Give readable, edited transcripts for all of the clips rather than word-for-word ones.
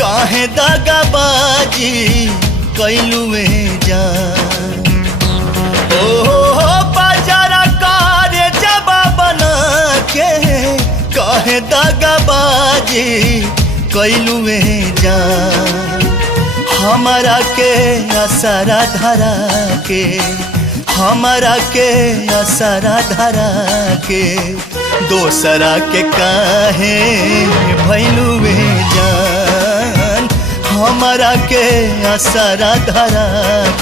काहे दगाबाजी कैलू में जान ओ बाजारा कारे जबा बना के काहे दगाबाजी कैलू में जान हमारा के असरा धरा के हमारा के असरा धरा के दोसरा के काहे भैलू में जान हमारा के असरा धरा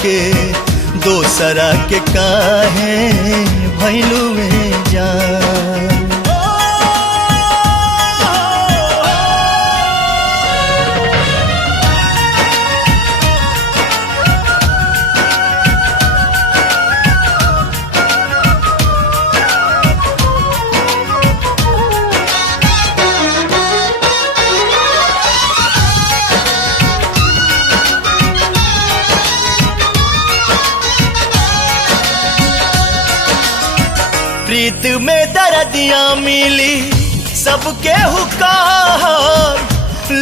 के दोसरा के काहे भैलू में जान। प्रीत में दर्दियां मिली सबके हुकार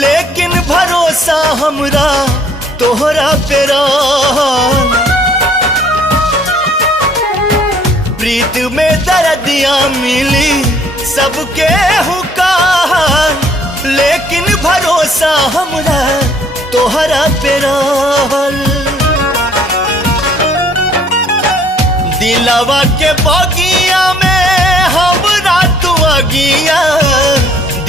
लेकिन भरोसा हमरा तोहरा पे रहल। प्रीत में दर्दियां मिली सबके हुकार लेकिन भरोसा हमरा तोहरा पे रहल। दिलवा के बगिया में हमरा तू अगिया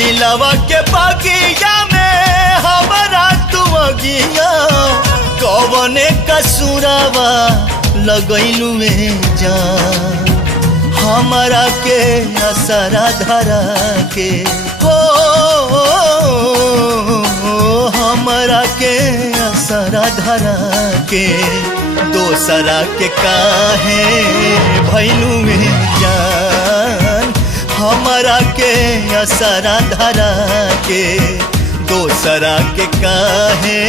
दिलवा के बगिया में हमरा तू अगिया कौने कसूरवा लगैलू में जान हमरा के असरा धरा के हो हमरा के असरा धरा के दोसरा के काहे भैलू में जान हमरा के असरा धरा के दोसरा के काहे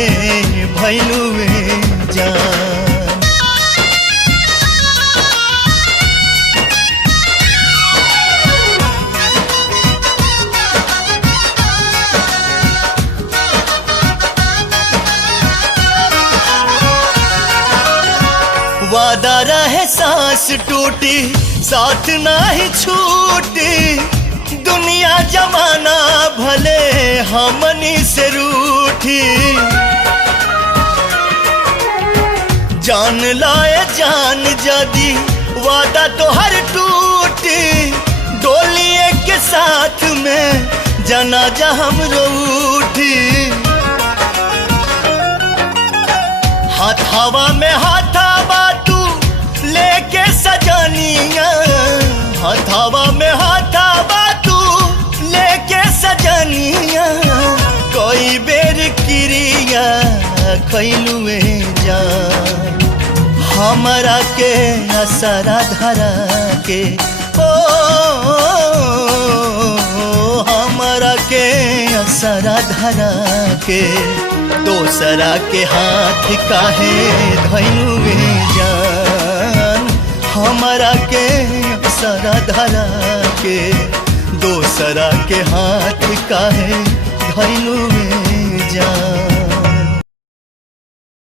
भैलू में जान। वादा रहे सांस टूटी साथ नहीं छूटी दुनिया जमाना भले हमनी से रूठी जान लाए जान जदी वादा तो हर टूटी डोलिए के साथ में जनाजा हमरो उठी हाथावा में हाथावा तू लेके सजनिया हाथावा में हाथावा तू लेके सजनिया कोई बेर क्रिया खैलू में जान हमरा के असरा धरा के ओ हमरा के असरा धरा के दोसरा के हाथ काहे धैलू में जान हमरा के असरा धरा के दोसरा के हाथ काहे धैलू में जान।